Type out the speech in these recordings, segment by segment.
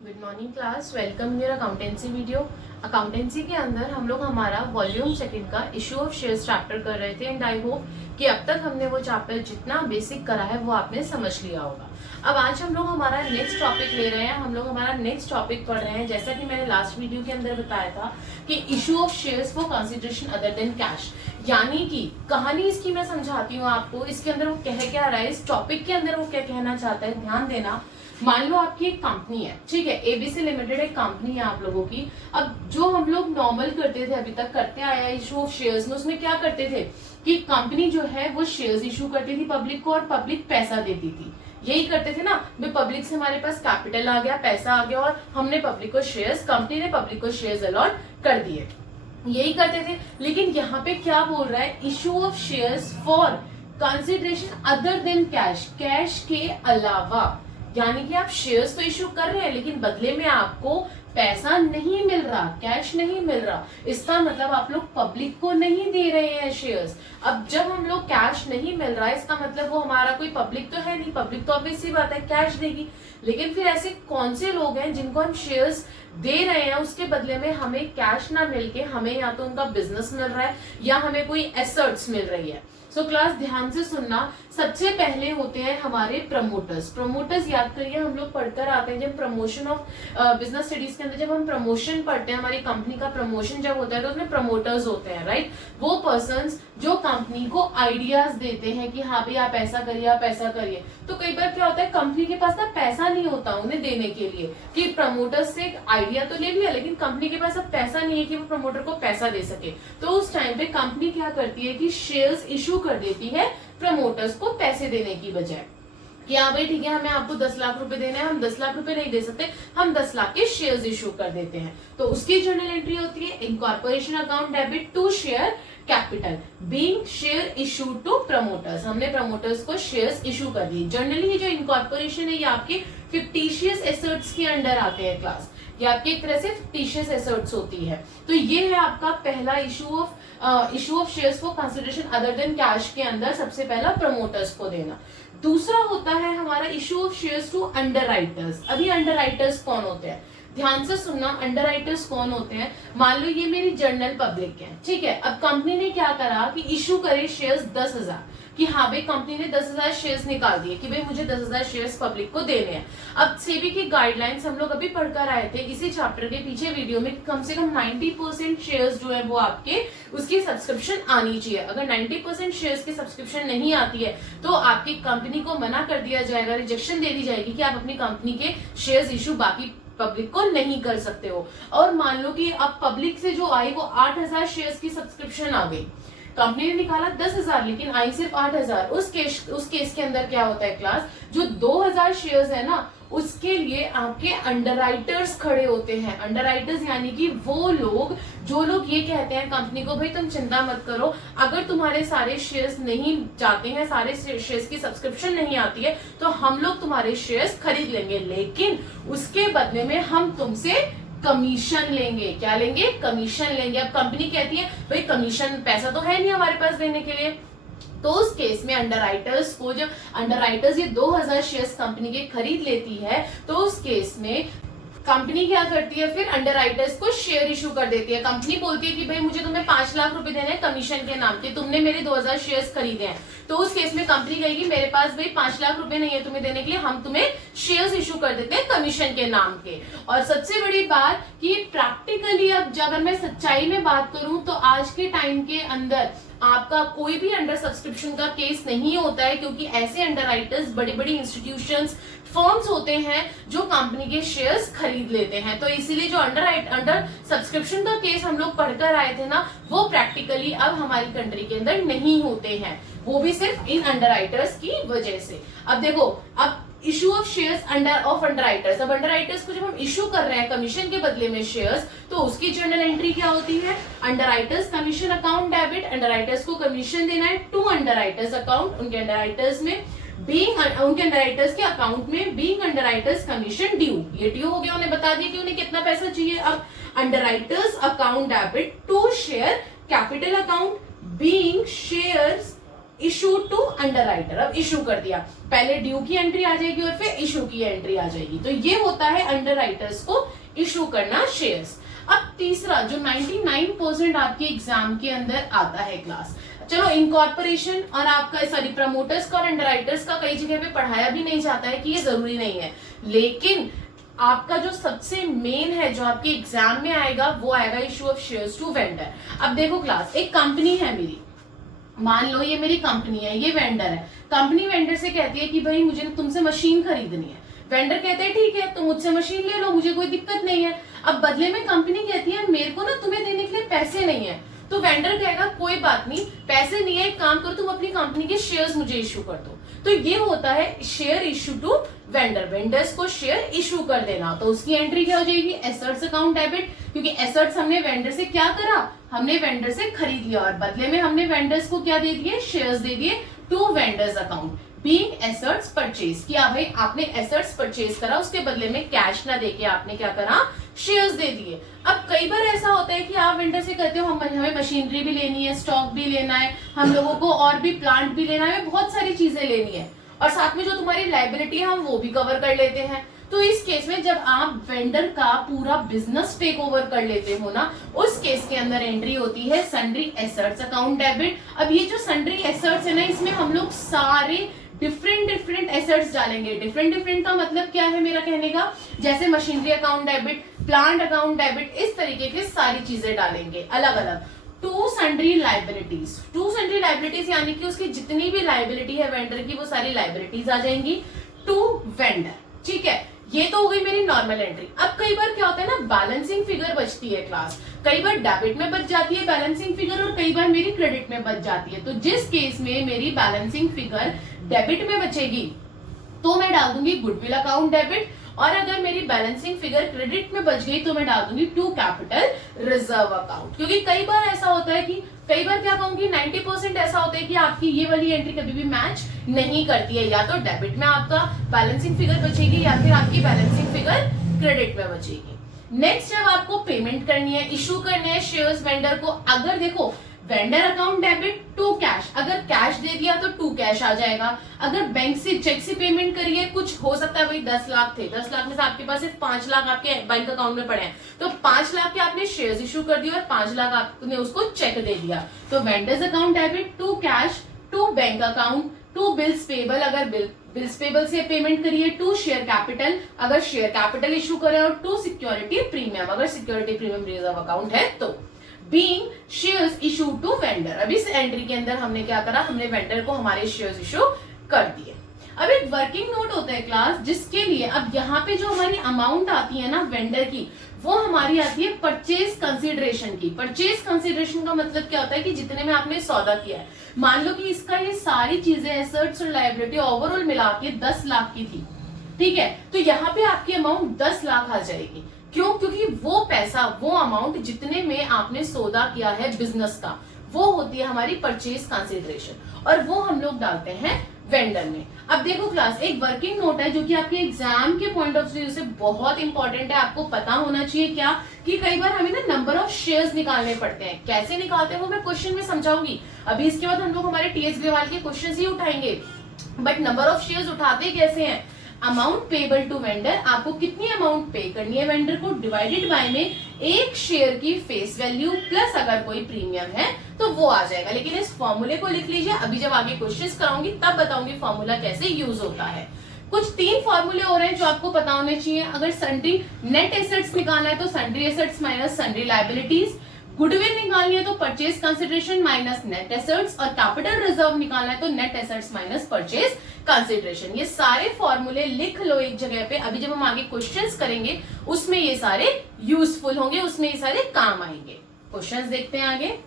Good morning class, welcome your accountancy video. Accountancy के अंदर हम लोग हमारा वॉल्यूम सेकंड का इशू ऑफ शेयर्स चैप्टर कर रहे थे एंड आई होप कि अब तक हमने वो चैप्टर जितना बेसिक करा है वो आपने समझ लिया होगा। अब आज हम लोग हमारा नेक्स्ट टॉपिक ले रहे हैं। हम लोग हमारा नेक्स्ट टॉपिक पढ़ रहे हैं, जैसा कि मैंने लास्ट वीडियो के अंदर बताया था कि issue of shares for consideration other than cash. यानी कि कहानी इसकी मैं समझाती हूँ आपको, इसके अंदर वो कह क्या रहा है, इस टॉपिक के अंदर वो क्या कहना चाहता है, ध्यान देना। मान लो आपकी एक कंपनी है, ठीक है, एबीसी लिमिटेड एक कंपनी है आप लोगों की। अब जो हम लोग नॉर्मल करते थे, अभी तक करते आया इशू ऑफ शेयर्स में, उसमें क्या करते थे कि कंपनी जो है वो शेयर्स इशू करती थी पब्लिक को और पब्लिक पैसा देती थी। यही करते थे ना भाई, पब्लिक से हमारे पास कैपिटल आ गया, पैसा आ गया और हमने पब्लिक को शेयर्स, कंपनी ने पब्लिक को शेयर्स अलॉट कर दिए, यही करते थे। लेकिन यहाँ पे क्या बोल रहा है, issue of shares for consideration other than cash, cash के अलावा। यानी कि आप शेयर्स तो इशू कर रहे हैं लेकिन बदले में आपको पैसा नहीं मिल रहा, कैश नहीं मिल रहा। इसका मतलब आप लोग पब्लिक को नहीं दे रहे हैं शेयर्स। अब जब हम लोग कैश नहीं मिल रहा है, इसका मतलब वो हमारा कोई पब्लिक तो है नहीं, पब्लिक तो ऑब्वियस सी बात है कैश देगी। लेकिन फिर ऐसे कौन से लोग हैं जिनको हम शेयर्स दे रहे हैं, उसके बदले में हमें कैश ना मिलके हमें या तो उनका बिजनेस मिल रहा है या हमें कोई एसेट्स मिल रही है। सो क्लास ध्यान से सुनना। सबसे पहले होते हैं हमारे प्रमोटर्स। प्रमोटर्स याद करिए, हम लोग पढ़कर आते हैं जब प्रमोशन ऑफ बिजनेस स्टडीज के अंदर जब हम प्रमोशन पढ़ते हैं, हमारी कंपनी का प्रमोशन जब होता है तो उसमें प्रमोटर्स होते हैं, राइट। वो पर्संस जो कंपनी को आइडियाज देते हैं कि हाँ भाई आप ऐसा करिए, आप ऐसा करिए। तो कई बार क्या होता है, कंपनी के पास ना पैसा नहीं होता उन्हें देने के लिए कि प्रमोटर्स से एक आइडिया तो ले लिया लेकिन कंपनी के पास अब पैसा नहीं है कि वो प्रमोटर को पैसा दे सके। तो उस टाइम पे कंपनी क्या करती है कि शेयर्स इशू कर देती है प्रमोटर्स को पैसे देने की बजाय कि हाँ भाई ठीक है, हमें आपको 10 लाख रुपए देने हैं, हम 10 लाख रुपए नहीं दे सकते, हम 10 लाख के शेयर्स इशू कर देते हैं। तो उसकी जर्नल एंट्री होती है incorporation account debit to share capital being share issue to promoters. हमने प्रमोटर्स को शेयर्स इशू कर दी। जनरली जो इनकॉर्पोरेशन है ये आपके फिक्टिशियस एसेट्स के अंडर आते हैं क्लास, ये आपकी एक तरह से फिक्टिशियस एसेट्स होती है। तो ये है आपका पहला issue of shares for consideration other than cash के अंदर सबसे पहला प्रमोटर्स को देना। दूसरा होता है हमारा issue of shares to underwriters. अभी अंडरराइटर्स कौन होते हैं, ध्यान से सुनना। अंडरराइटर्स कौन होते हैं, मान लो ये मेरी जनरल पब्लिक है, ठीक है। अब कंपनी ने क्या करा कि इशू करे शेयर्स 10,000 कि हाँ भाई कंपनी ने 10,000 शेयर्स निकाल दिए कि भाई मुझे 10,000 शेयर्स पब्लिक को देने हैं। अब सेबी की गाइडलाइंस हम लोग अभी पढ़कर आए थे इसी चैप्टर के पीछे वीडियो में, कम से कम 90% शेयर्स जो है वो आपके उसकी सब्सक्रिप्शन आनी चाहिए। अगर 90% शेयर्स की सब्सक्रिप्शन नहीं आती है तो आपकी कंपनी को मना कर दिया जाएगा, रिजेक्शन दे दी जाएगी कि आप अपनी कंपनी के शेयर्स इशू बाकी पब्लिक को नहीं कर सकते हो। और मान लो कि अब पब्लिक से जो आई वो 8,000 शेयर्स की सब्सक्रिप्शन आ गई, कंपनी ने निकाला 10,000 लेकिन आई सिर्फ 8,000। उस केस के अंदर क्या होता है क्लास, जो 2,000 शेयर्स है ना उसके लिए आपके अंडरराइटर्स खड़े होते हैं। अंडरराइटर्स यानी कि वो लोग जो लोग ये कहते हैं कंपनी को भाई तुम चिंता मत करो, अगर तुम्हारे सारे शेयर्स नहीं जाते हैं, सारे शेयर्स की सब्सक्रिप्शन नहीं आती है तो हम लोग तुम्हारे शेयर्स खरीद लेंगे, लेकिन उसके बदले में हम तुमसे कमीशन लेंगे। क्या लेंगे, कमीशन लेंगे। अब कंपनी कहती है भाई कमीशन, पैसा तो है नहीं हमारे पास देने के लिए। तो उस केस में अंडरराइटर्स को, जब अंडरराइटर्स ये 2,000 शेयर्स कंपनी के खरीद लेती है तो उस केस में कंपनी क्या करती है, फिर अंडरराइटर्स को शेयर इशू कर देती है। कंपनी बोलती है कि भाई मुझे तुम्हें 5 लाख रुपए देने हैं कमीशन के नाम के, तुमने मेरे 2,000 शेयर्स खरीदे हैं। तो उस केस में कंपनी कहेगी मेरे पास भाई 5 लाख रुपए नहीं है तुम्हें देने के लिए, हम तुम्हें शेयर्स इशू कर देते हैं कमीशन के नाम के। और सबसे बड़ी बात कि प्रैक्टिकली अब अगर मैं सच्चाई में बात करूं तो आज के टाइम के अंदर आपका कोई भी अंडर सब्सक्रिप्शन का केस नहीं होता है, क्योंकि ऐसे अंडरराइटर्स बड़ी बड़ी इंस्टीट्यूशंस, फर्म्स होते हैं जो कंपनी के शेयर्स खरीद लेते हैं। तो इसीलिए जो अंडर सब्सक्रिप्शन का केस हम लोग पढ़कर आए थे ना, वो प्रैक्टिकली अब हमारी कंट्री के अंदर नहीं होते हैं, वो भी सिर्फ इन अंडरराइटर्स की वजह से। अब देखो, अब issue of shares of underwriters. अब अंडरराइटर्स को जब हम इशू कर रहे हैं कमीशन के बदले में शेयर्स, तो उसकी जर्नल एंट्री क्या होती है, underwriters commission account debit. Underwriters को कमीशन देना है टू अंडरराइटर्स अकाउंट, उनके अंडरराइटर्स में उनके अंडरराइटर्स के अकाउंट में बीइंग अंडरराइटर्स कमीशन ड्यू। ये ड्यू हो गया, उन्हें बता दिया कि उन्हें कितना पैसा चाहिए। अब underwriters account debit to share capital account being shares issue to underwriter, अब इशू कर दिया, पहले ड्यू की एंट्री आ जाएगी और फिर इशू की एंट्री आ जाएगी। तो ये होता है अंडरराइटर्स को इशू करना शेयर्स। अब तीसरा जो 99% आपके एग्जाम के अंदर आता है क्लास, चलो इनकॉर्पोरेशन और आपका सॉरी प्रमोटर्स का और अंडरराइटर्स का कई जगह पे पढ़ाया भी नहीं जाता है कि ये जरूरी नहीं है, लेकिन आपका जो सबसे मेन है जो आपके एग्जाम में आएगा वो आएगा issue of shares to vendor. अब देखो क्लास, एक कंपनी है मेरी, मान लो ये मेरी कंपनी है, ये वेंडर है, कंपनी वेंडर से कहती है कि भाई मुझे तुमसे मशीन खरीदनी है, वेंडर कहते हैं ठीक है तुम मुझसे मशीन ले लो, मुझे कोई दिक्कत नहीं है। अब बदले में कंपनी कहती है मेरे को ना तुम्हें देने के लिए पैसे नहीं है, तो वेंडर कहेगा कोई बात नहीं, पैसे नहीं है, एक काम करो तुम अपनी कंपनी के शेयर्स मुझे इशू कर दो। तो ये होता है share issue to vendor, vendors को शेयर इशू कर देना। तो उसकी एंट्री क्या हो जाएगी, एसेट्स अकाउंट डेबिट, क्योंकि एसेट्स हमने वेंडर से क्या करा, हमने वेंडर से खरीद लिया और बदले में हमने वेंडर्स को क्या दे दिए, शेयर्स दे दिए to vendors account. Being assets purchase किया, भाई आपने एसेट्स परचेज करा, उसके बदले में कैश ना देके आपने क्या करा, शेयर्स दे दिए। अब कई बार ऐसा होता है कि आप वेंडर से कहते हो हमें मशीनरी भी लेनी है, स्टॉक भी लेना है, हम लोगों को और भी प्लांट भी लेना है, बहुत सारी चीजें लेनी है और साथ में जो तुम्हारी लायबिलिटी है हम वो भी कवर कर लेते हैं। तो इस केस में जब आप वेंडर का पूरा बिजनेस टेक ओवर कर लेते हो ना, उस केस के अंदर एंट्री होती है सन्ड्री एसेट्स अकाउंट डेबिट। अब ये जो सन्ड्री एसेट्स है ना, इसमें हम लोग सारे डिफरेंट एसेट्स डालेंगे। डिफरेंट का मतलब क्या है मेरा कहने का, जैसे machinery account debit, plant account debit, इस तरीके की सारी चीजें डालेंगे अलग अलग। To sundry liabilities, to sundry liabilities यानी कि उसकी जितनी भी लाइबिलिटी है वेंडर की वो सारी लाइबिलिटीज आ जाएंगी टू वेंडर, ठीक है। ये तो हो गई मेरी नॉर्मल एंट्री। अब कई बार क्या होता है ना, बैलेंसिंग फिगर बचती है क्लास, कई बार डेबिट में बच जाती है बैलेंसिंग फिगर और कई बार मेरी क्रेडिट में बच जाती है। तो जिस केस में मेरी बैलेंसिंग फिगर डेबिट में बचेगी तो मैं डाल दूंगी गुडविल अकाउंट डेबिट, और अगर मेरी बैलेंसिंग फिगर क्रेडिट में बच गई तो मैं डाल दूंगी टू कैपिटल रिजर्व अकाउंट। क्योंकि कई बार ऐसा होता है कि कई बार क्या कहूंगी 90% ऐसा होता है कि आपकी ये वाली एंट्री कभी भी मैच नहीं करती है, या तो डेबिट में आपका बैलेंसिंग फिगर बचेगी या फिर आपकी बैलेंसिंग फिगर क्रेडिट में बचेगी। नेक्स्ट जब आपको पेमेंट करनी है, इशू करने हैं शेयर्स वेंडर को, अगर देखो vendor account debit to cash, अगर कैश दे दिया तो टू कैश आ जाएगा। अगर बैंक से चेक से पेमेंट करिए, कुछ हो सकता है भाई 10 लाख थे, 10 लाख में से आपके पास सिर्फ 5 लाख आपके बैंक अकाउंट में पड़े हैं, तो 5 लाख के आपने शेयर्स इशू कर दिया और 5 लाख आपने उसको चेक दे दिया। तो vendors account debit to cash to bank account to bills payable, अगर बिल्स पेबल से पेमेंट करिए, टू शेयर कैपिटल अगर शेयर कैपिटल इशू करें, और टू सिक्योरिटी प्रीमियम अगर सिक्योरिटी प्रीमियम रिजर्व अकाउंट है तो। Being shares issue to vendor, अब इस एंट्री के अंदर हमने क्या करा, हमने वेंडर को हमारे शेयर्स इशू कर दिए। अब एक वर्किंग नोट होता है क्लास, जिसके लिए अब यहाँ पे जो हमारी अमाउंट आती है ना वेंडर की, वो हमारी आती है परचेज कंसिडरेशन की। परचेज कंसिडरेशन का मतलब क्या होता है कि जितने में आपने सौदा किया है, मान लो कि इसका ये सारी चीजें एसेट्स और लायबिलिटी ओवरऑल मिला के 10 लाख की थी, ठीक है, तो यहाँ पे आपकी अमाउंट 10 लाख आ जाएगी। क्यों? क्योंकि वो पैसा, वो अमाउंट जितने में आपने सौदा किया है बिजनेस का, वो होती है हमारी परचेज कंसिडरेशन, और वो हम लोग डालते हैं वेंडर में। अब देखो क्लास, एक वर्किंग नोट है जो कि आपके एग्जाम के पॉइंट ऑफ व्यू से बहुत इंपॉर्टेंट है, आपको पता होना चाहिए क्या, कि कई बार हमें ना नंबर ऑफ शेयर्स निकालने पड़ते हैं। कैसे निकालते हैं वो मैं क्वेश्चन में समझाऊंगी। अभी इसके बाद हम लोग हमारे टीएस ग्रेवाल के क्वेश्चन ही उठाएंगे, बट नंबर ऑफ शेयर्स उठाते कैसे हैं। अमाउंट पेबल टू वेंडर, आपको कितनी अमाउंट पे करनी है वेंडर को, डिवाइडेड बाय में एक शेयर की फेस वैल्यू प्लस अगर कोई प्रीमियम है तो वो आ जाएगा। लेकिन इस फॉर्मूले को लिख लीजिए, अभी जब आगे क्वेश्चंस कराऊंगी तब बताऊंगी फॉर्मूला कैसे यूज होता है। कुछ 3 फॉर्मूले और हैं जो आपको पता होने चाहिए। अगर सन्ड्री नेट एसेट्स निकालना है तो sundry assets minus sundry liabilities, goodwill निकालनी है तो purchase consideration minus net assets, और कैपिटल रिजर्व निकालना है तो net assets minus purchase consideration. ये सारे फॉर्मूले लिख लो एक जगह पे, अभी जब हम आगे क्वेश्चंस करेंगे उसमें ये सारे यूजफुल होंगे, उसमें ये सारे काम आएंगे। क्वेश्चंस देखते हैं आगे।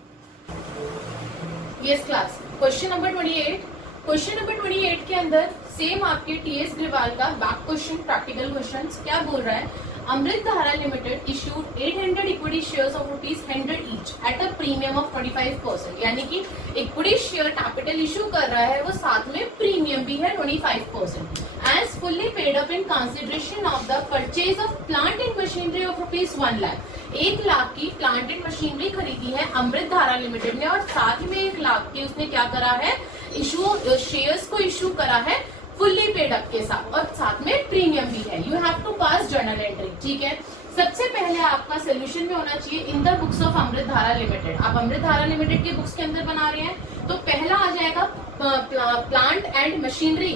Yes class, question number 28। Question number 28 के अंदर सेम आपके टीएस ग्रेवाल का बैक क्वेश्चन, प्रैक्टिकल क्वेश्चन क्या बोल रहा है। अमृत धारा limited issued 800 equity shares of ₹100 each at a premium of 25%, यानी कि इक्विटी शेयर कैपिटल इशू कर रहा है, वो साथ में प्रीमियम भी है 25%, as fully paid up in consideration of the purchase of plant and machinery of ₹1 lakh. 1 lakh की प्लांट एंड मशीनरी खरीदी है अमृत धारा लिमिटेड ने, और साथ में 1 लाख की उसने क्या करा है, शेयर्स को इशू करा है फुल्ली पेड अप के साथ, और साथ में प्रीमियम भी है। You have to pass journal entry, ठीक है। सबसे पहले आपका सोल्यूशन में होना चाहिए in the books of Amritdhara limited. आप अमृतधारा लिमिटेड के बुक्स के अंदर बना रहे हैं तो पहला आ जाएगा प्लांट एंड मशीनरी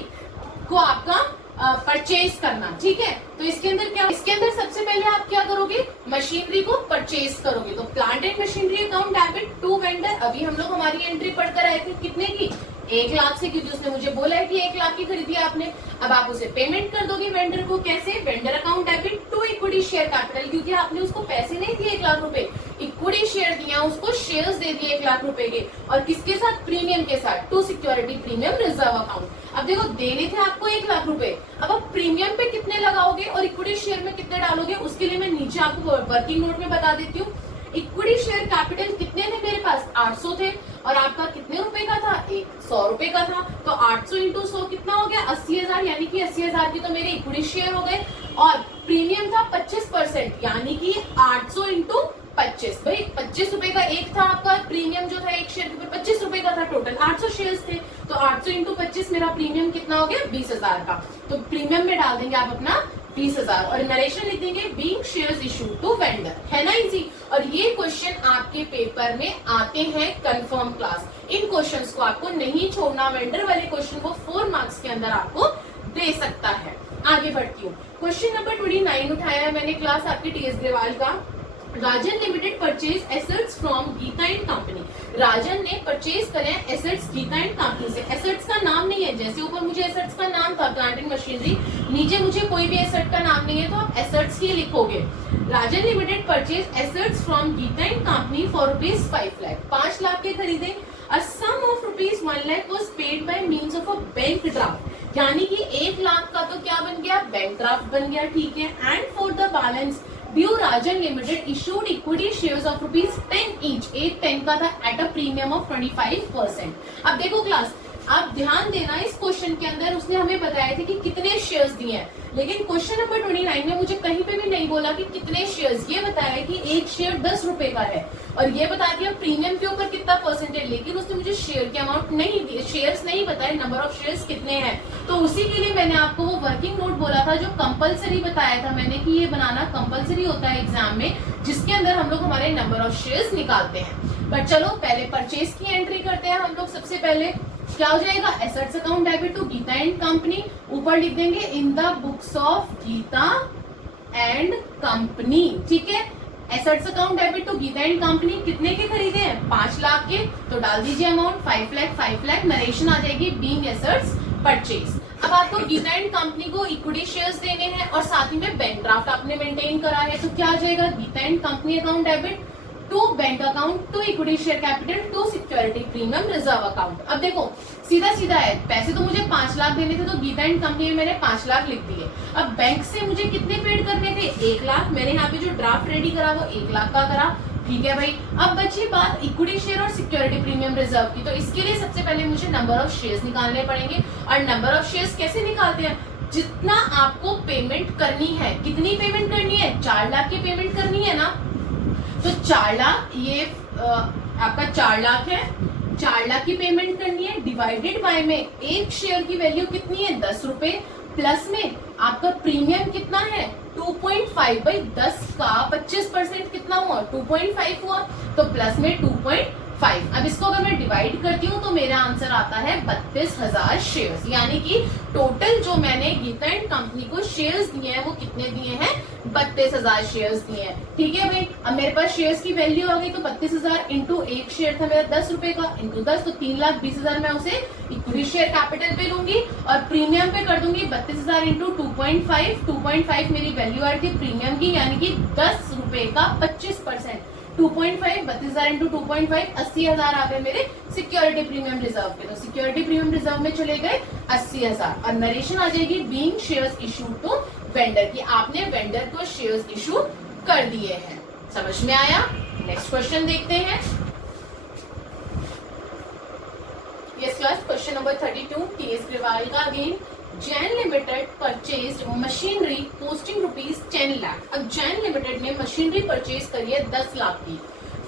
को आपका परचेज करना, ठीक है। तो इसके अंदर क्या, इसके अंदर सबसे पहले आप क्या करोगे, मशीनरी को परचेज करोगे। तो plant and machinery account debit to vendor. अभी हम लोग हमारी एंट्री पढ़कर आए थे कितने की, 1 लाख से, क्योंकि उसने मुझे बोला है कि 1 लाख की खरीदी आपने। अब आप उसे पेमेंट कर दोगे वेंडर को, कैसे, vendor account debit to equity share capital, क्योंकि आपने उसको पैसे नहीं दिए 1 लाख रुपए, इक्विटी शेयर दिया, उसको शेयर्स दे दिए 1 लाख रुपए के, और किसके साथ, प्रीमियम के साथ, to security premium reserve account. अब देखो देने थे आपको 1 लाख रुपए, अब आप प्रीमियम पे कितने लगाओगे और इक्विटी शेयर में कितने डालोगे, उसके लिए मैं नीचे आपको वर्किंग नोट में बता देती हूँ। इक्विटी शेयर कैपिटल कितने थे मेरे पास, 800 थे, और आपका कितने रुपए का था, 100 रुपए का था। तो 800 इंटू 100 कितना हो गया, 80,000, यानी कि 80,000 की तो मेरे इक्विटी शेयर हो गए। और प्रीमियम था 25%, यानी कि 800 इंटू 25, भाई 25 रुपए का एक था आपका प्रीमियम, जो था एक शेयर के ऊपर 25 रुपए का था, टोटल 800 शेयर्स थे। तो 800 इंटू 25 मेरा प्रीमियम कितना हो गया, 20,000 का। तो प्रीमियम में डाल देंगे आप अपना 20,000, और नरेशन लिख देंगे being shares issued to vendor, है ना इजी। और ये क्वेश्चन आपके पेपर में आते हैं कंफर्म क्लास। इन क्वेश्चंस को आपको नहीं छोड़ना, वेंडर वाले क्वेश्चन को 4 मार्क्स के अंदर आपको दे सकता है। आगे बढ़ती हूँ, क्वेश्चन नंबर 29 उठाया है मैंने क्लास आपके टीएस ग्रेवाल का। Rajan Limited purchase assets from Geeta and company. Rajan ने परचेज करे एसेट्स गीता एंड कंपनी से। एसेट्स का नाम नहीं है, जैसे ऊपर मुझे एसेट्स का नाम था प्लांट एंड मशीनरी, नीचे मुझे कोई भी एसेट का नाम नहीं है, तो आप एसेट्स ही लिखोगे। Rajan Limited purchase assets from Geeta and company for ₹5 lakh, 5 lakh के खरीदे। A sum of ₹1 lakh was paid by means of a bank draft, यानी कि 1 लाख का तो क्या बन गया, बैंक ड्राफ्ट बन गया, ठीक है। And for the balance due Rajan limited issued equity shares of ₹10 each, एक 10 का था एट अ प्रीमियम ऑफ 25%। अब देखो क्लास, आप ध्यान देना, इस क्वेश्चन के अंदर उसने हमें बताया थे कि कितने शेयर्स दिए हैं, लेकिन क्वेश्चन नंबर 29 में मुझे कहीं पे भी नहीं बोला कि कितने शेयर्स। ये बताया कि एक शेयर 10 रुपए का है, और ये बता दिया प्रीमियम के ऊपर कितना परसेंटेज, लेकिन उसने मुझे शेयर के अमाउंट नहीं दिए, शेयर्स नहीं बताए, नंबर ऑफ शेयर्स कितने हैं। तो उसी के लिए मैंने आपको वो वर्किंग नोट बोला था जो कंपलसरी बताया था मैंने कि ये बनाना कंपलसरी होता है एग्जाम में, जिसके अंदर हम लोग हमारे नंबर ऑफ शेयर्स निकालते हैं। बट चलो पहले परचेज की एंट्री करते हैं हम लोग। सबसे पहले क्या हो जाएगा, assets account debit to Geeta and company, ऊपर लिख देंगे in the books of Geeta and company, ठीक है। Assets account debit to Geeta and company कितने के खरीदे हैं, 5 लाख के, तो डाल दीजिए अमाउंट 5 लाख, नरेशन आ जाएगी बीइंग एसेट्स परचेज। अब आपको गीता एंड कंपनी को इक्विटी शेयर्स देने हैं और साथ ही में बैंक ड्राफ्ट आपने मेंटेन करा है, तो क्या आ जाएगा, Geeta and company account debit to bank account to equity share capital to security premium reserve account. अब देखो सीधा सीधा है, पैसे तो मुझे 5 लाख देने थे, तो गीता एंड कंपनी में मैंने 5 लाख लिख दिए। अब बैंक से मुझे कितने पेड करने थे, 1 लाख। मैंने यहाँ पे जो ड्राफ्ट रेडी करा वो 1 लाख का करा, ठीक है भाई। अब बची बात इक्विटी शेयर और सिक्योरिटी प्रीमियम रिजर्व की, तो इसके लिए सबसे पहले मुझे नंबर ऑफ शेयर्स निकालने पड़ेंगे। और नंबर ऑफ शेयर्स कैसे निकालते हैं, जितना आपको पेमेंट करनी है, कितनी पेमेंट करनी है, 4 लाख की पेमेंट करनी है ना, तो 4 लाख, ये आपका 4 लाख है, 4 लाख की पेमेंट करनी है, डिवाइडेड बाय में एक शेयर की वैल्यू कितनी है, 10 रुपए, प्लस में आपका प्रीमियम कितना है 2.5 बाई 10 का 25% कितना हुआ 2.5 हुआ, तो प्लस में 2.5। अब इसको अगर मैं डिवाइड करती हूँ तो मेरा आंसर आता है 32,000 शेयर्स, यानी कि टोटल जो मैंने गीता एंड कंपनी को शेयर्स दिए हैं वो कितने दिए हैं, 32,000 शेयर्स दिए हैं, ठीक है भाई। अब मेरे पास शेयर्स की वैल्यू आ गई, तो 32,000 इंटू एक शेयर था मेरा 10 रुपए का, इंटू 10 तो 3,20,000 मैं उसे इक्विटी शेयर कैपिटल पे लूंगी और प्रीमियम पे कर दूंगी 32,000 इंटू 2.5 मेरी वैल्यू आ रही थी प्रीमियम की, यानी कि 10 रुपए का 25%, 2.5 32,000 इंटू 2.5 80,000 आ गए मेरे सिक्योरिटी प्रीमियम रिजर्व के। तो सिक्योरिटी प्रीमियम रिजर्व में चले गए 80,000 और नरेशन आ जाएगी being shares issued to vendor की, आपने वेंडर को शेयर्स इशू कर दिए हैं। समझ में आया? नेक्स्ट क्वेश्चन देखते हैं। Yes class, question number 32 TS Grewal का again. Jain Limited purchase machinery costing ₹10 lakh. अब जैन लिमिटेड ने मशीनरी परचेज करी है 10 लाख की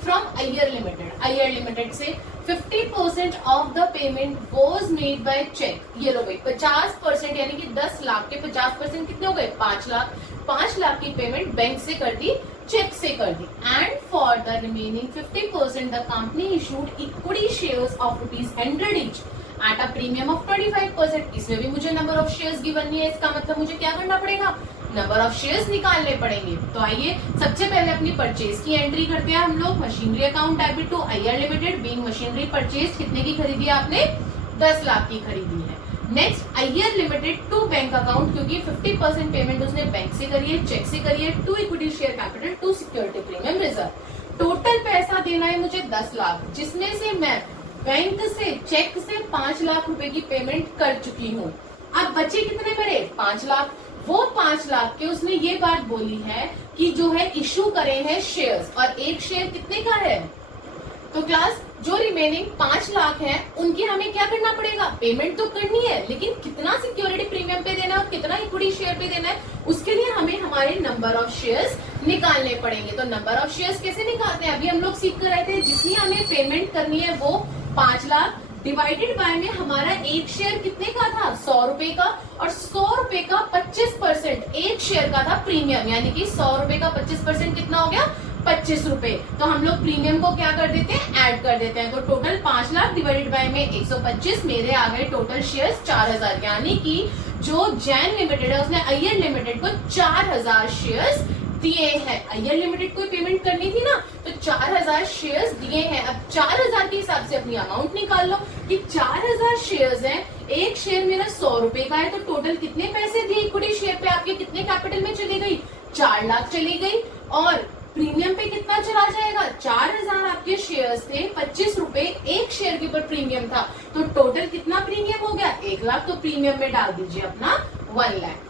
from Iyer Limited, Iyer Limited से 50% of the payment was made by cheque. ये लो भाई 50% यानी कि 10 लाख के 50% कितने हो गए 5 लाख। 5 लाख की पेमेंट बैंक से कर दी, चेक से कर दी। And for the remaining 50% the company issued equity shares of ₹100 each at a premium of 25%। इसमें भी मुझे नंबर ऑफ शेयर्स गिवन नहीं है, इसका मतलब मुझे क्या करना पड़ेगा, नंबर ऑफ शेयर्स निकालने पड़ेंगे। तो आइए सबसे पहले अपनी परचेज की एंट्री करते हैं हम लोग। Machinery account debit to Iyer limited being machinery purchase, कितने की खरीदी है आपने, 10 लाख की खरीदी है। Next Iyer limited to bank account, क्योंकि 50% पेमेंट उसने बैंक से करी है, चेक से करी है, to equity share capital to security premium reserve. Total पैसा देना है मुझे 10 लाख, जिसमें से मैं बैंक से चेक से 5 लाख रुपए की पेमेंट कर चुकी हूँ। अब बचे कितने मेरे 5 लाख। वो 5 लाख के उसने ये बात बोली है कि जो है इशू करे हैं शेयर्स, और एक शेयर कितने का है, तो क्लास जो रिमेनिंग 5 लाख है उनकी हमें क्या करना पड़ेगा, पेमेंट तो करनी है, लेकिन कितना सिक्योरिटी प्रीमियम पे देना है और कितना इक्विटी शेयर पे देना है, उसके लिए हमें हमारे नंबर ऑफ शेयर्स निकालने पड़ेंगे। तो नंबर ऑफ शेयर्स कैसे निकालते हैं, अभी हम लोग सीख कर आए थे, जितनी हमें पेमेंट करनी है वो 5 लाख डिवाइडेड बाय में हमारा एक शेयर कितने का था 100 रुपए का, और 100 रुपए का 25% एक शेयर का था प्रीमियम, यानी कि 100 रुपए का 25% कितना हो गया 25 रुपए। तो हम लोग प्रीमियम को क्या कर देते हैं, ऐड कर देते हैं। तो टोटल 5 लाख डिवाइडेड बाय में 125, मेरे आ गए टोटल शेयर्स 4000, यानी कि जो जैन लिमिटेड है उसने अय्यर लिमिटेड को 4000 शेयर्स दिए हैं। अय्यर लिमिटेड को पेमेंट करनी थी ना, तो 4000 शेयर्स दिए हैं। अब 4000 के हिसाब से अपनी अमाउंट निकाल लो कि 4000 शेयर्स हैं, एक शेयर मेरा 100 रुपए का है, तो टोटल कितने पैसे दिए इक्विटी शेयर पे, आपके कितने कैपिटल में चली गई 4 लाख चली गई, और प्रीमियम पे कितना चला जाएगा 4000 आपके शेयर्स थे, 25 रुपए एक शेयर के ऊपर प्रीमियम था, तो टोटल कितना प्रीमियम हो गया 1 लाख। तो प्रीमियम में डाल दीजिए अपना 1 लाख।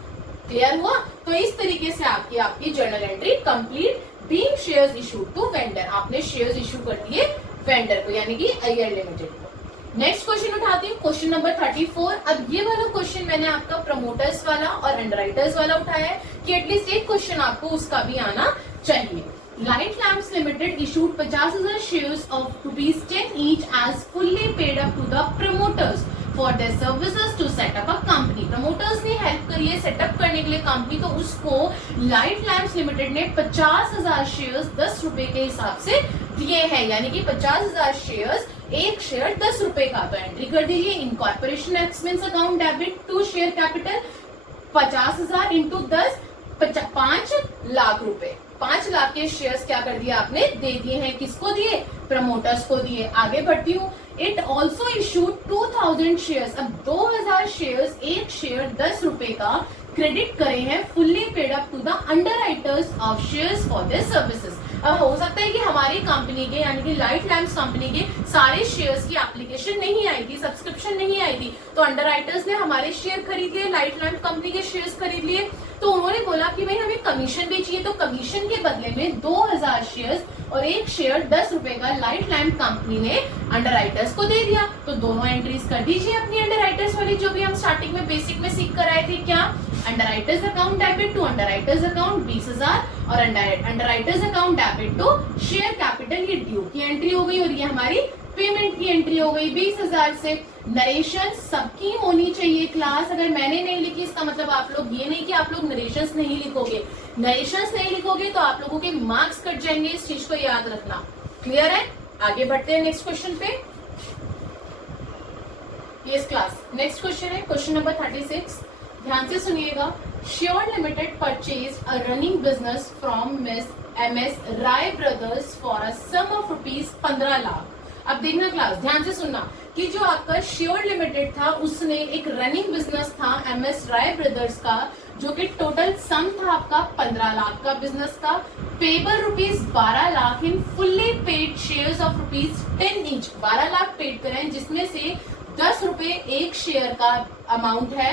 क्लियर हुआ। तो इस तरीके से आपकी journal entry complete. Being shares issued to vendor, आपने शेयर्स इशू कर दिए वेंडर को, यानी कि अय्यर लिमिटेड को। नेक्स्ट क्वेश्चन उठाती हूँ, क्वेश्चन नंबर 34। अब ये वाला क्वेश्चन मैंने आपका प्रमोटर्स वाला और अंडरराइटर्स वाला उठाया है कि एटलीस्ट एक क्वेश्चन आपको उसका भी आना चाहिए। Light lamps limited issued 50,000 shares of ₹10 each as fully paid up to the promoters for their services to set up a company। Promoters ने हेल्प करी है सेटअप करने के लिए कंपनी, तो उसको लाइट लैम्प्स लिमिटेड ने 50,000 शेयर्स 10 रुपए के हिसाब से दिए हैं, यानी कि 50,000 शेयर्स, एक शेयर 10 रुपए का। तो एंट्री कर दीजिए incorporation expense account debit to share capital 50,000 into 10 5 lakh रुपए। 5 लाख के शेयर्स क्या कर दिया आपने, दे दिए हैं, किसको दिए, प्रमोटर्स को दिए। आगे बढ़ती हूँ, इट ऑल्सो इशूड 2000 शेयर्स। अब 2000 शेयर्स, एक शेयर 10 रुपए का क्रेडिट करे हैं fully paid up to the underwriters of shares for their services. अब हो सकता है कि हमारी कंपनी के यानी कि लाइट लैम्प्स कंपनी के सारे शेयर्स की एप्लीकेशन नहीं आई थी, सब्सक्रिप्शन नहीं आई थी, तो अंडरराइटर्स ने हमारे शेयर खरीद लिए, लाइट लैम्प कंपनी के शेयर्स खरीद लिए। तो उन्होंने बोला कि भाई हमें कमीशन भी चाहिए, तो कमीशन के बदले में 2000 शेयर्स और एक शेयर 10 रुपए का लाइट लैम्प कंपनी ने अंडरराइटर्स को दे दिया। तो दोनों एंट्रीज कर दीजिए अपनी अंडरराइटर्स वाली, जो भी हम स्टार्टिंग में बेसिक में सीख कर आए थे। क्या, underwriters account debit to underwriters account 20,000 और underwriters account debit to share capital, ये ड्यू की एंट्री हो गई और ये हमारी पेमेंट की एंट्री हो गई 20,000 से। नरेशन सबकी होनी चाहिए क्लास, अगर मैंने नहीं लिखी इसका मतलब आप लोग ये नहीं कि आप लोग नरेशंस नहीं लिखोगे, नरेशंस नहीं लिखोगे तो आप लोगों के मार्क्स कट जाएंगे, इस चीज को याद रखना। क्लियर है। आगे बढ़ते हैं नेक्स्ट क्वेश्चन पे। यस क्लास, नेक्स्ट क्वेश्चन है क्वेश्चन नंबर 36। ध्यान से सुनिएगा। Sure limited purchase a running business from Miss MS Rai brothers for a sum of ₹15 lakh. अब देखना क्लास, ध्यान से सुनना कि जो आपका श्योर लिमिटेड था उसने एक रनिंग बिजनेस था MS राय ब्रदर्स का, जो कि टोटल सम था आपका 15 लाख का बिजनेस था। Payable ₹12 lakh in fully paid shares of ₹10 each. 12 lakh paid करें, जिसमें से 10 रुपए एक शेयर का अमाउंट है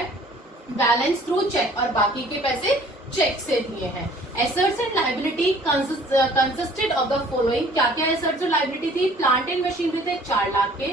बैलेंस थ्रू चेक, और बाकी के पैसे चेक से दिए हैं। Assets and liability consisted of the following. क्या क्या एसेट्स और लायबिलिटी थी, प्लांट एंड मशीनरी थे 4 लाख के,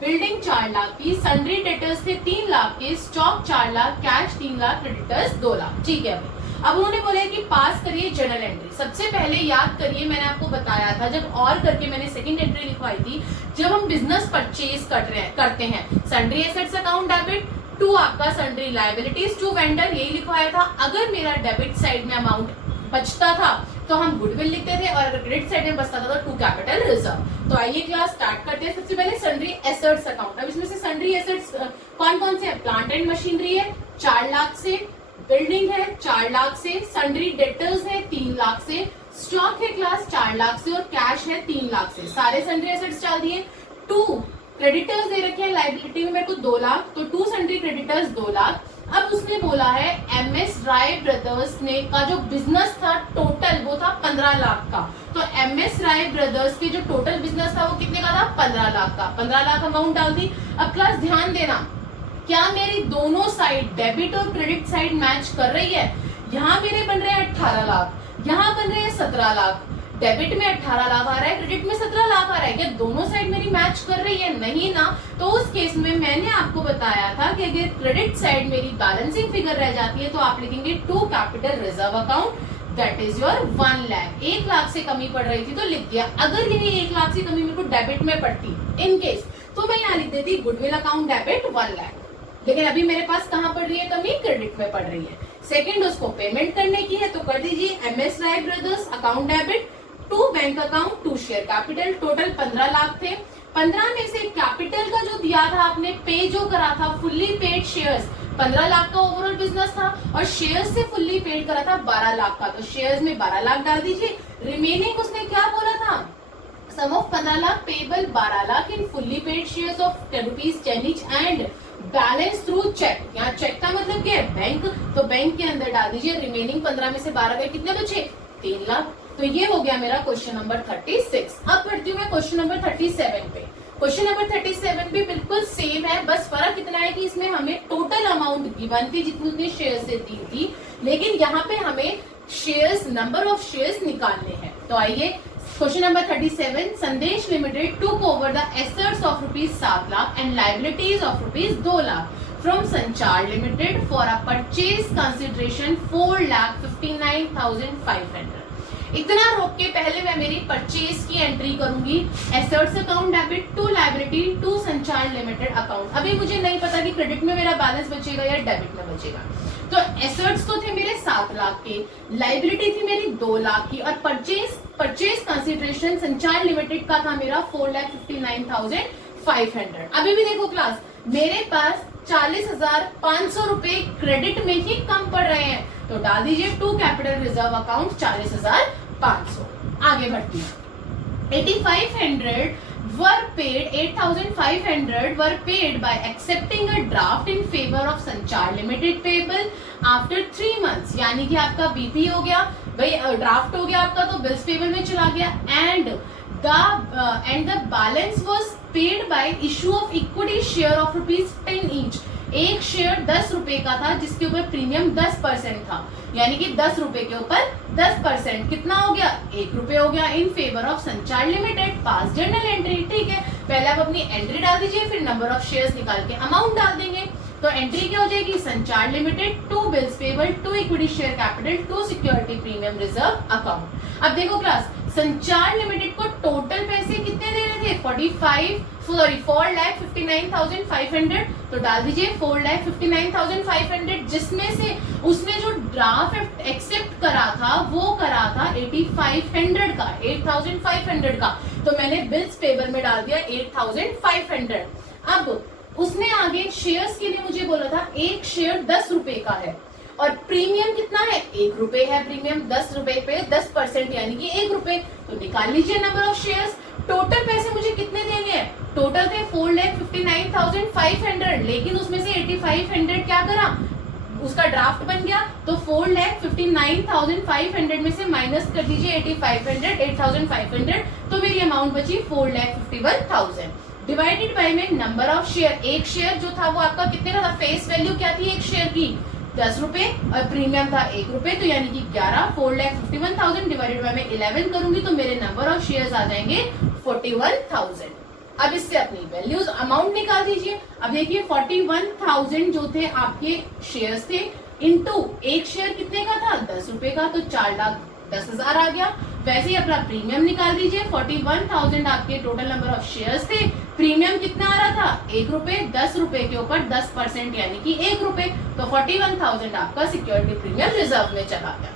बिल्डिंग 4 लाख की, सन्ड्री डेटर्स थे 3 लाख के, stock 4 lakh, cash 3 lakh, creditors 2 lakh. ठीक है, अब उन्होंने बोला है कि पास करिए जर्नल एंट्री। सबसे पहले याद करिए, मैंने आपको बताया था जब और करके मैंने सेकंड एंट्री लिखवाई थी, जब हम बिजनेस परचेज करते हैं sundry assets account debit to आपका सन्ड्री लायबिलिटीज टू वेंडर, यही लिखवाया था। अगर मेरा डेबिट साइड में अमाउंट बचता था तो हम गुडविल लिखते थे, और अगर क्रेडिट साइड में बचता था तो टू कैपिटल रिजर्व। तो आइए क्लास स्टार्ट करते हैं। सबसे पहले सन्ड्री एसेट्स अकाउंट। अब इसमें से सन्ड्री एसेट्स कौन कौन से हैं? प्लांट एंड मशीनरी है 4 लाख से, बिल्डिंग है 4 लाख से, सन्ड्री डेटर्स है 3 लाख से, स्टॉक है क्लास 4 लाख से, और कैश है 3 लाख से। सारे सन्ड्री एसेट्स डाल दिए। 2 क्रेडिटर्स दे रखे हैं लाइबिलिटी में मेरे को 2 लाख, तो 2 सन्ड्री क्रेडिटर्स 2 लाख। अब उसने बोला है एमएस राय ब्रदर्स ने का जो बिजनेस था टोटल वो था 15 लाख का। तो एमएस राय ब्रदर्स के जो टोटल बिजनेस था वो कितने का था? 15 लाख का। 15 लाख अमाउंट डाल दी। अब क्लास ध्यान देना, क्या मेरी दोनों साइड डेबिट और क्रेडिट साइड मैच कर रही है? यहाँ मेरे बन रहे हैं 18 लाख, यहाँ बन रहे हैं 17 लाख। डेबिट में 18 लाख आ रहा है, क्रेडिट में 17 लाख आ रहा है। क्या दोनों साइड मेरी मैच कर रही है? नहीं ना। तो उस केस में मैंने आपको बताया था कि अगर क्रेडिट साइड मेरी बैलेंसिंग फिगर रह जाती है तो आप लिखेंगे to capital reserve account, that is your 1 lakh. 1 lakh से कमी पड़ रही थी तो लिख दिया। अगर यही 1 लाख से कमी मेरे को डेबिट में पड़ती इन केस, तो मैं यहाँ लिख देती गुडविल अकाउंट डेबिट 1 लाख। लेकिन अभी मेरे पास कहाँ पड़ रही है कमी? क्रेडिट में पड़ रही है। सेकेंड, उसको पेमेंट करने की है तो कर दीजिए MS Rai brothers account debit to bank account to share capital. Total 15 lakh थे। 15 में से कैपिटल का जो दिया था आपने, पे जो करा था फुल्ली पेड शेयर्स, 15 लाख का ओवरऑल बिजनेस था, और शेयर्स से फुल्ली पेड करा था 12 लाख का। तो शेयर्स में 12 लाख डाल दीजिए। रिमेनिंग उसने क्या बोला था? Sum of 15 lakh payable 12 lakh in fully paid shares of ₹10 each and balance through cheque. यहाँ चेक का मतलब क्या है? बैंक। तो बैंक के अंदर डाल दीजिए। रिमेनिंग 15 में से 12 गए, कितने बचे? 3 लाख। तो ये हो गया मेरा क्वेश्चन नंबर 36। अब बढ़ती हूँ मैं क्वेश्चन नंबर 37 पे। क्वेश्चन नंबर 37 भी बिल्कुल सेम है, बस फर्क इतना है कि इसमें हमें टोटल अमाउंट गिवन थी जितनी शेयर से दी थी, लेकिन यहाँ पे हमें शेयर्स, नंबर ऑफ शेयर्स निकालने हैं। तो आइए question number 37, Sandesh Limited took over the assets of ₹7 lakh and liabilities of ₹2 lakh from Sanchar Limited for a purchase consideration 4,59,500। इतना रोक के पहले मैं मेरी परचेज की एंट्री करूंगी। Assets account debit to liability to Sanchar limited account. अभी मुझे नहीं पता कि क्रेडिट में मेरा बैलेंस बचेगा या डेबिट में बचेगा। तो एसेट्स तो थे मेरे 7 लाख के, लायबिलिटी थी मेरी 2 लाख की, और परचेज कंसिडरेशन संचार लिमिटेड का था मेरा 4,59,500। अभी भी देखो क्लास, मेरे पास 40,500 रुपए क्रेडिट में ही कम पड़ रहे हैं, तो डाल दीजिए टू कैपिटल रिजर्व अकाउंट 40,500। आगे बढ़ती हूँ। 8,500 were paid by accepting a draft in favor of संचार लिमिटेड पेबल आफ्टर 3 months। यानी कि आपका बीपी हो गया भाई, ड्राफ्ट हो गया आपका, तो बिल्स पेबल में चला गया। And the balance was paid bye issue of equity share of ₹10 each। एक शेयर 10 रुपए का था जिसके ऊपर प्रीमियम 10% था, यानी कि 10 रुपए के ऊपर 10%, कितना हो गया? 1 रुपए हो गया इन फेवर ऑफ संचार लिमिटेड। पास जर्नल एंट्री। ठीक है, पहले आप अपनी एंट्री डाल दीजिए, फिर नंबर ऑफ शेयर्स निकाल के अमाउंट डाल देंगे। तो एंट्री क्या हो जाएगी? Sanchar limited to bills payable to equity share capital to security premium reserve account. अब देखो क्लास, संचार लिमिटेड को टोटल पैसे कितने दे रहे थे? 4,59,500। तो डाल दीजिए 4,59,500, जिसमें से उसने जो ड्राफ्ट एक्सेप्ट करा था वो करा था 8,500 का। तो मैंने बिल्स पेबल में डाल दिया 8,500। अब उसने आगे शेयर्स के लिए मुझे बोला था एक शेयर 10 रुपए का है, और प्रीमियम कितना है? 1 रुपए है प्रीमियम। 10 रुपए पे 10% यानी कि 1 रुपए। तो निकाल लीजिए नंबर ऑफ शेयर्स। टोटल पैसे मुझे कितने देने हैं? टोटल थे 4,59,500, लेकिन उसमें से 8,500 क्या करा? उसका ड्राफ्ट बन गया। तो 4,59,500 में से माइनस कर दीजिए 8,500, तो मेरी अमाउंट बची 4,51,000 डिवाइडेड बाय में नंबर ऑफ शेयर। एक शेयर जो था वो आपका कितने का था? फेस वैल्यू क्या थी एक शेयर की? 10 रुपए, और प्रीमियम था 1 रुपए, तो यानी कि 11। 4,51,000 डिवाइडेड बाय में 11 करूंगी तो मेरे नंबर ऑफ शेयर्स आ जाएंगे 41,000। अब इससे अपनी वैल्यूज अमाउंट निकाल दीजिए। अब देखिए 41,000 जो थे आपके शेयर्स थे, इनटू एक शेयर कितने का था 10 रुपए का, तो 4,10,000 आ गया। वैसे ही अपना प्रीमियम निकाल दीजिए, 41,000 आपके टोटल नंबर ऑफ शेयर्स थे, प्रीमियम कितना आ रहा था 1 रुपए, 10 रुपए के ऊपर 10% यानी कि 1 रुपए, तो 41,000 आपका सिक्योरिटी प्रीमियम रिजर्व में चला गया।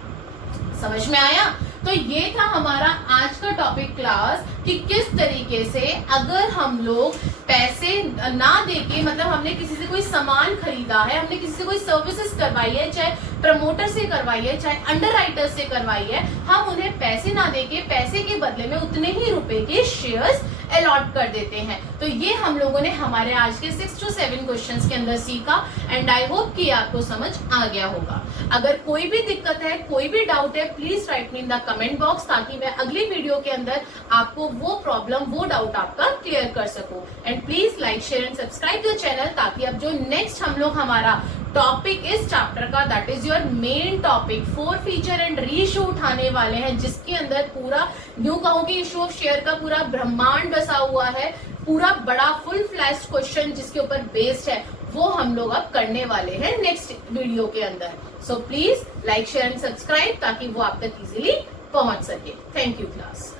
समझ में आया? तो ये था हमारा आज का टॉपिक क्लास कि किस तरीके से अगर हम लोग पैसे ना देके, मतलब हमने किसी से कोई सामान खरीदा है, हमने किसी से कोई सर्विसेज करवाई है, चाहे प्रमोटर से करवाई है, चाहे अंडरराइटर से करवाई है, हम उन्हें पैसे ना देके पैसे के बदले में उतने ही रुपए के शेयर्स अलॉट कर देते हैं। तो ये हम लोगों ने हमारे आज के 6 to 7 क्वेश्चंस के अंदर सीखा एंड आई होप कि आपको समझ आ गया होगा। अगर कोई भी दिक्कत है, कोई भी डाउट है, please right me in the comment box, ताकि मैं अगली वीडियो के अंदर आपको वो प्रॉब्लम, वो डाउट आपका क्लियर कर सकूं। And please like, share and subscribe the channel, ताकि अब जो नेक्स्ट हम लोग हमारा टॉपिक इस चैप्टर का, that is your main topic 4 feature and reissue उठाने वाले हैं, जिसके अंदर पूरा यूं कहूं कि इशू ऑफ शेयर का पूरा ब्रह्मांड बसा हुआ है, पूरा बड़ा फुल फ्लैश क्वेश्चन जिसके ऊपर बेस्ड है, वो हम लोग अब करने वाले हैं नेक्स्ट वीडियो के अंदर। So please like, share and subscribe, ताकि वो आप तक इजीली पहुंच सके। Thank you class.